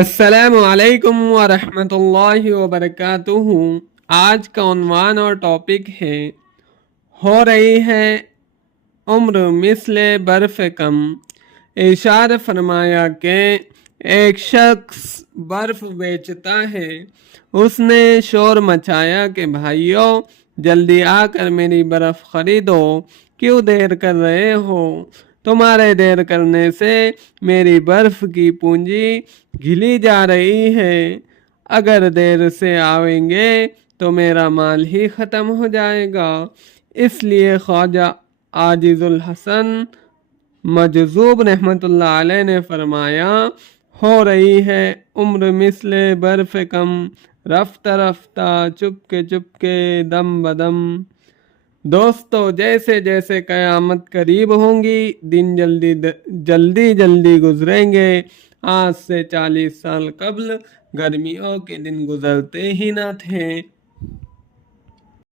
السلام علیکم ورحمۃ اللہ وبرکاتہ۔ آج کا عنوان اور ٹاپک ہے ہو رہی ہے عمر مثل برف کم۔ ارشاد فرمایا کہ ایک شخص برف بیچتا ہے، اس نے شور مچایا کہ بھائیو جلدی آ کر میری برف خریدو، کیوں دیر کر رہے ہو؟ تمہارے دیر کرنے سے میری برف کی پونجی گھلی جا رہی ہے، اگر دیر سے آئیں گے تو میرا مال ہی ختم ہو جائے گا۔ اس لیے خواجہ عاجز الحسن مجذوب رحمۃ اللہ علیہ نے فرمایا ہو رہی ہے عمر مثل برف کم، رفتہ رفتہ چپکے چپکے دم بدم۔ دوستو، جیسے جیسے قیامت قریب ہوں گی، دن جلدی جلدی گزریں گے۔ آج سے 40 سال قبل گرمیوں کے دن گزرتے ہی نہ تھے۔